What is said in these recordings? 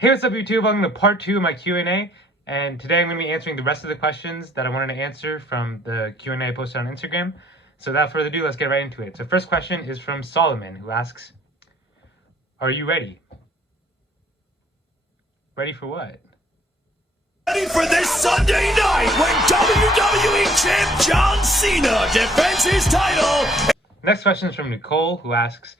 Hey, what's up, YouTube? Welcome to part 2 of my Q&A, and today I'm going to be answering the rest of the questions that I wanted to answer from the Q&A I posted on Instagram. So without further ado, let's get right into it. So first question is from Solomon, who asks, are you ready? Ready for what? Ready for this Sunday night when WWE Champ John Cena defends his title. Next question is from Nicole, who asks,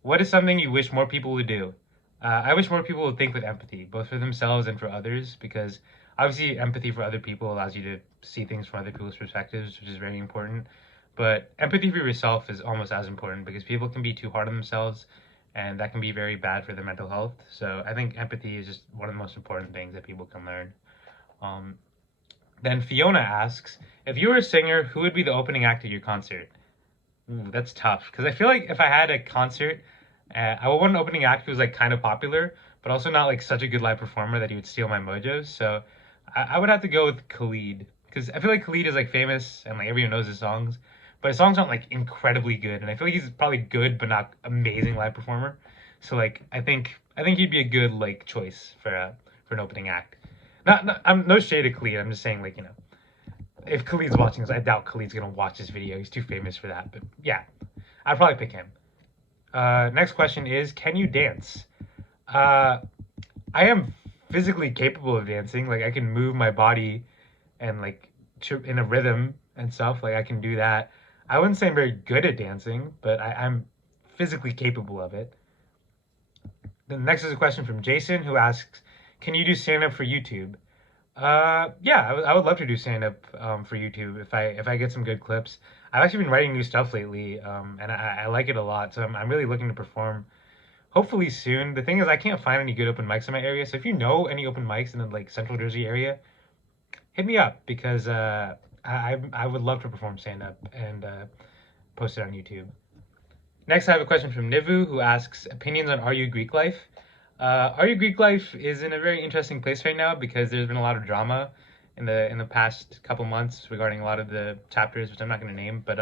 what is something you wish more people would do? I wish more people would think with empathy, both for themselves and for others, because obviously empathy for other people allows you to see things from other people's perspectives, which is very important. But empathy for yourself is almost as important because people can be too hard on themselves, and that can be very bad for their mental health. So I think empathy is just one of the most important things that people can learn. Then Fiona asks, if you were a singer, who would be the opening act at your concert? Ooh, that's tough, because I feel like if I had a concert, I would want an opening act who was like kind of popular, but also not like such a good live performer that he would steal my mojo. So I would have to go with Khalid, because I feel like Khalid is like famous and like everyone knows his songs, but his songs aren't like incredibly good, and I feel like he's probably good but not amazing live performer. So like I think he'd be a good like choice for an opening act. I'm no shade to Khalid. I'm just saying, like, if Khalid's watching this, I doubt Khalid's gonna watch this video. He's too famous for that. But yeah, I'd probably pick him. Next question is, can you dance? I am physically capable of dancing. Like, I can move my body and like in a rhythm and stuff. Like, I can do that. I wouldn't say I'm very good at dancing, but I'm physically capable of it. The next is a question from Jason, who asks, can you do stand-up for YouTube? Yeah, I would love to do stand-up for YouTube if I get some good clips. I've actually been writing new stuff lately, and I like it a lot. So I'm really looking to perform, hopefully soon. The thing is, I can't find any good open mics in my area. So if you know any open mics in the like Central Jersey area, hit me up because I would love to perform stand-up and post it on YouTube. Next, I have a question from Nivu, who asks, opinions on Are You Greek Life? Are You Greek Life is in a very interesting place right now because there's been a lot of drama in the past couple months regarding a lot of the chapters, which I'm not going to name. But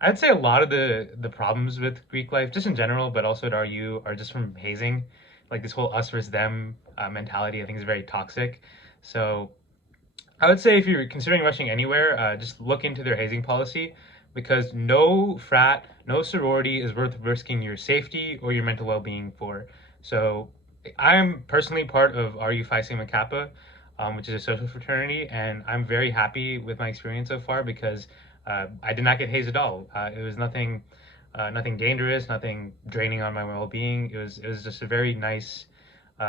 I'd say a lot of the problems with Greek Life, just in general, but also at RU, are just from hazing. Like this whole us versus them mentality, I think is very toxic. So I would say if you're considering rushing anywhere, just look into their hazing policy because no frat, no sorority is worth risking your safety or your mental well-being for. So I'm personally part of RU Phi Sigma Kappa, which is a social fraternity, and I'm very happy with my experience so far because I did not get hazed at all. It was nothing dangerous, nothing draining on my well-being. It was just a very nice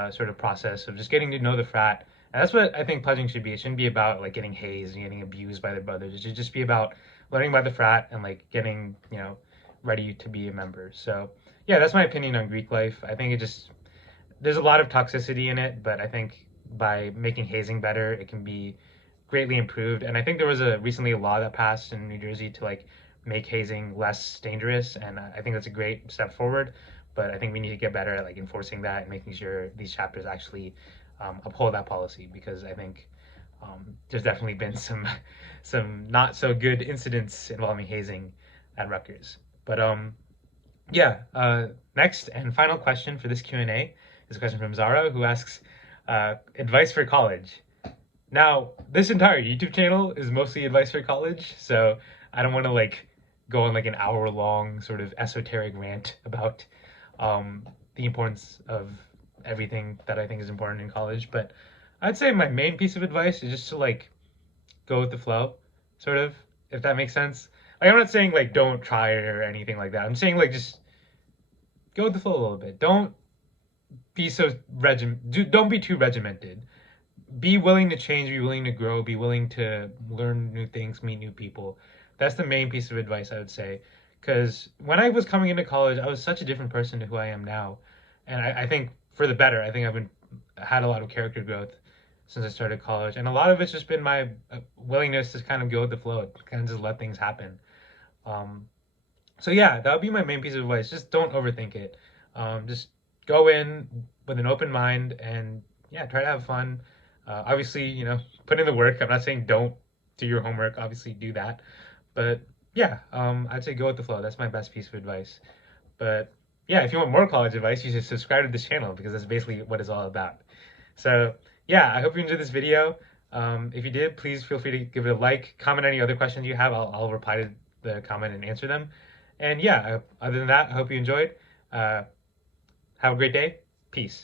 sort of process of just getting to know the frat. And that's what I think pledging should be. It shouldn't be about like getting hazed and getting abused by their brothers. It should just be about learning about the frat and like getting, ready to be a member. So yeah, that's my opinion on Greek life. I think there's a lot of toxicity in it, but I think by making hazing better, it can be greatly improved. And I think there was recently a law that passed in New Jersey to like make hazing less dangerous, and I think that's a great step forward. But I think we need to get better at like enforcing that and making sure these chapters actually uphold that policy because I think there's definitely been some not so good incidents involving hazing at Rutgers. But yeah, next and final question for this Q&A is a question from Zara, who asks, advice for college. Now, this entire YouTube channel is mostly advice for college, so I don't want to like go on like an hour-long sort of esoteric rant about the importance of everything that I think is important in college. But I'd say my main piece of advice is just to like go with the flow, sort of, if that makes sense. Like, I'm not saying like don't try or anything like that. I'm saying like just go with the flow a little bit. Don't be don't be too regimented. Be willing to change, be willing to grow, be willing to learn new things, meet new people. That's the main piece of advice I would say. Because when I was coming into college, I was such a different person to who I am now. And I think for the better. I think had a lot of character growth since I started college. And a lot of it's just been my willingness to kind of go with the flow, kind of just let things happen. So yeah, that would be my main piece of advice. Just don't overthink it. Just go in with an open mind and yeah, try to have fun. Obviously, put in the work. I'm not saying don't do your homework. Obviously, do that. But yeah, I'd say go with the flow. That's my best piece of advice. But yeah, if you want more college advice, you should subscribe to this channel because that's basically what it's all about. So yeah, I hope you enjoyed this video. If you did, please feel free to give it a like, comment any other questions you have. I'll reply to the comment and answer them. And yeah, other than that, I hope you enjoyed. Have a great day. Peace.